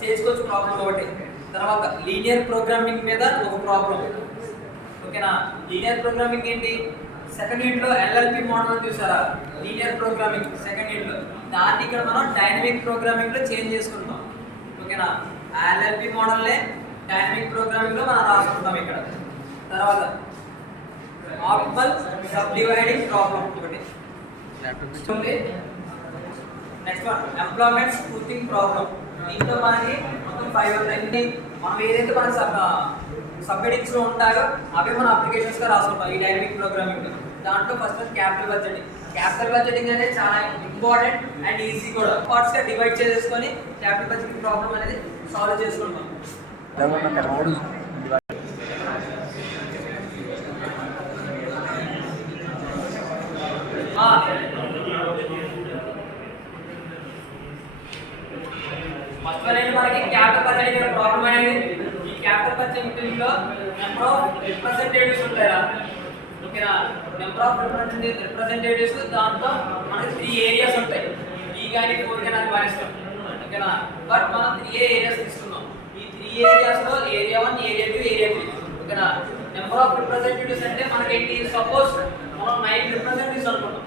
స్టేజ్కి వచ్చి ప్రాబ్లం ఒకటి. తర్వాత లీనియర్ ప్రోగ్రామింగ్ మీద ఒక ప్రాబ్లం. ఓకేనా? లీనియర్ ప్రోగ్రామింగ్ ఏంటి? సెకండ్ యూనిట్లో ఎల్ఎల్పి మోడల్ చూసారా? లీనియర్ ప్రోగ్రామింగ్ సెకండ్ యూనిట్లో. దాన్ని ఇక్కడ మనం డైనమిక్ ప్రోగ్రామింగ్లో చేంజ్ చేసుకుంటాం. ఓకేనా? ఎల్ఎల్పి మోడల్నే డైనమిక్ ప్రోగ్రామింగ్లో మనం రాసుకుంటాం ఇక్కడ. తర్వాత ఆప్టిమల్ సబ్ డివైడింగ్ ప్రాబ్లం ఒకటి. Next one employment smoothing problem. దీంట్లో మనకి మొత్తం 5 ఉంటాయి. మనం ఏదైతే మన సబ్హెడింగ్స్ లో ఉంటాయో అవి మన అప్లికేషన్స్ గా రాసుకుంటాం ఈ డైనమిక్ ప్రోగ్రామింగ్. దాంట్లో first capital budgeting. Capital budgeting అనేది చాలా ఇంపార్టెంట్ అండ్ ఈజీ కూడా. పార్ట్స్ గా డివైడ్ చేసుకొని క్యాపిటల్ బడ్జెటింగ్ ప్రాబ్లం అనేది సాల్వ్ చేసుకుంటాం. ఫస్ట్ వన్ ఏంటి మనకి క్యాపిటల్ బడ్జెటింగ్ ప్రాబ్లం అనేది. ఈ క్యాపిటల్ బడ్జెటింగ్ లో నెంబర్ ఆఫ్ రిప్రజెంటేటివ్స్ ఉంటాయా? ఓకేనా? నెంబర్ ఆఫ్ రిప్రజెంటేటివ్స్ దాంట్లో మనకి 3 ఏరియాస్ ఉంటాయి. ఈ కానీ 4 కానీ అది మన ఇష్టం. ఓకేనా? బట్ మనం 3 ఏరియాస్ తీసుకున్నాం. ఈ 3 ఏరియాస్ లో ఏరియా 1, ఏరియా 2, ఏరియా 3. ఓకేనా? నెంబర్ ఆఫ్ రిప్రజెంటేటివ్స్ అంటే మనకి ఏంటి? సపోజ్ మనం 9 రిప్రజెంటేటివ్స్ అనుకుంటాం.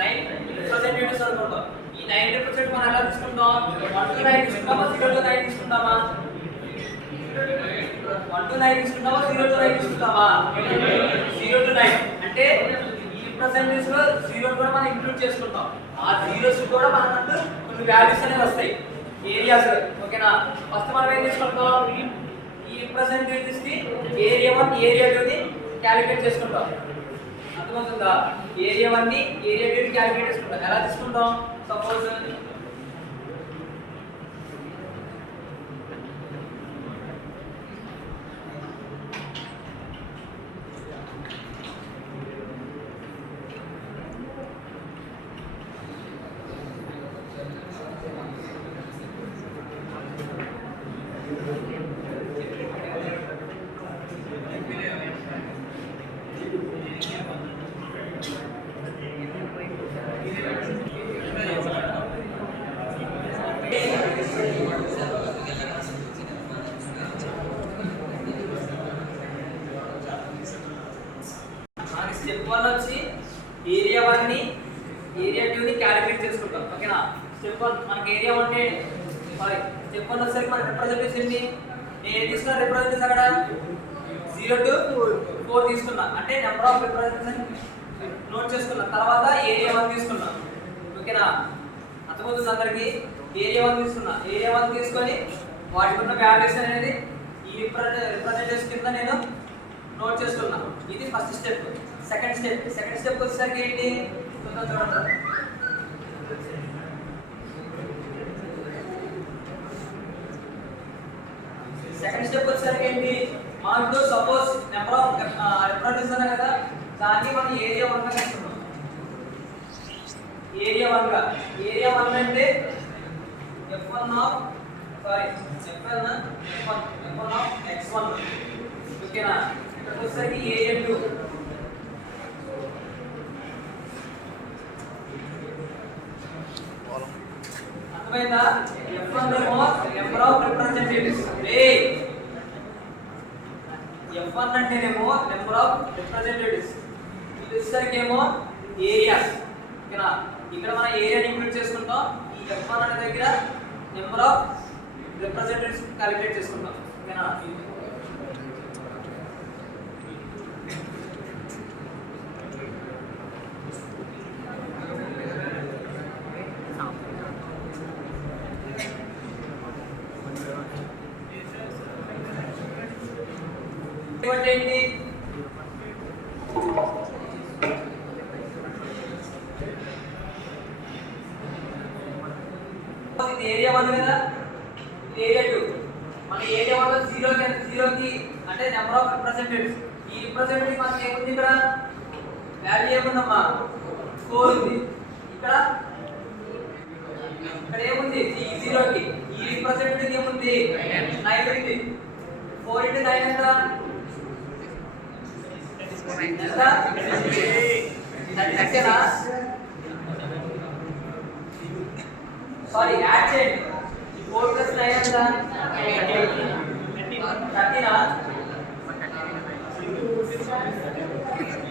9 రిప్రజెంటేటివ్స్ అనుకుంటాం. ఈ 9 రిప్రజెంట్ మనం ఎలా తీసుకుంటాం? 1 to 9 తీసుకుంటామా, 0 to 9 తీసుకుంటామా? 1 to 9 తీసుకుంటామా, 0 to 9 తీసుకుంటామా? 0 to 9 అంటే ఈ రిప్రజెంటేటివ్స్ లో 0 కూడా మనం ఇంక్లూడ్ చేసుకుంటాం. ఆ జీరోస్ కూడా మనకు కొన్ని వాల్యూస్ అనేవి వస్తాయి ఏరియాస్. ఓకేనా? ఫస్ట్ మనం ఏం తీసుకుంటాం? ఈ రిప్రజెంటేటివ్స్ కి ఏరియా 1, ఏరియా 2 ని క్యాలిక్యులేట్ చేసుకుంటాం. అర్థమవుతుందా? ఏరియా 1 ని ఏరియా 2 ని క్యాలిక్యులేట్ చేసుకుంటాం. ఎలా తీసుకుంటాం? సపోజ్ స్టెప్ 1 వచ్చి ఏరియా 1 ని ఏరియా 2 ని క్యాలిక్యులేట్ చేసుకుంటాం. ఓకేనా? స్టెప్ 1 మనకి ఏరియా 1 ని స్టెప్ 1 వచ్చేసరికి మన రిప్రజెంటేటివ్స్ ఏంటి? నేను ఏం తీసుకున్నా? రిప్రజెంటేటివ్స్ అక్కడ 0 to 4 తీసుకున్నా. అంటే నెంబర్ ఆఫ్ రిప్రజెంటేటివ్స్ నోట్ చేసుకున్నా. తర్వాత ఏరియా 1 తీసుకున్నా. ఓకేనా? అర్థమవుతుంది అందరికి? ఏరియా 1 తీసుకున్నా. ఏరియా 1 తీసుకొని వాటికి ఉన్న వాల్యూస్ అనేది ఈ రిప్రజెంటేటివ్స్ కింద నేను నోట్ చేసుకున్నా. ఇది ఫస్ట్ స్టెప్. సెకండ్ స్టెప్ వచ్చేసరికి ఏంటి? సెకండ్ స్టెప్ వచ్చేసరికి ఏంటి? మనం ఇప్పుడు సపోజ్ నెంబర్ ఆఫ్ రిప్రజెంటేటివ్స్ అనే కదా, దాన్ని మనం ఏరియా 1 గా తీసుకున్నాం. ఏరియా 1 గా. ఏరియా 1 అంటే f1 of f1 of x1. ఓకేనా? ఇక్కడ వచ్చేసరికి ఏరియా 2. అర్థమైందా? f1 ఏమో నెంబర్ ఆఫ్ రిప్రజెంటేటివ్స్. f1 అంటేనేమో నెంబర్ ఆఫ్ రిప్రజెంటేటివ్స్. ఇది వచ్చేసరికి ఏమో ఏరియాస్. ఓకేనా? ఇక్కడ మనం ఏరియాని ఇంక్లూడ్ చేసుకుంటాం. ఈ f1 అనే దగ్గర నెంబర్ ఆఫ్ రిప్రజెంటేటివ్స్ క్యాలిక్యులేట్ చేసుకుంటాం. ఓకేనా? ఏంటి? ఇది ఏరియా 1 కదా, ఇది ఏరియా 2. మన ఏరియా 1 లో 0 కి అంటే నెంబర్ ఆఫ్ రిప్రజెంటేటివ్స్. ఈ రిప్రజెంటేటివ్ మనకి ఏముంది? ఇక్కడ వాల్యూ ఏముందమ్మా? 4 ఉంది. ఇక్కడ ఏముంది? ఈ 0 కి ఈ రిప్రజెంటేటివ్ ఏముంది? 9 ఉంది. 4 into 9 ఎంత? సారీ, యాడ్ చేయండి. 4 + 9 ఎంత 13 13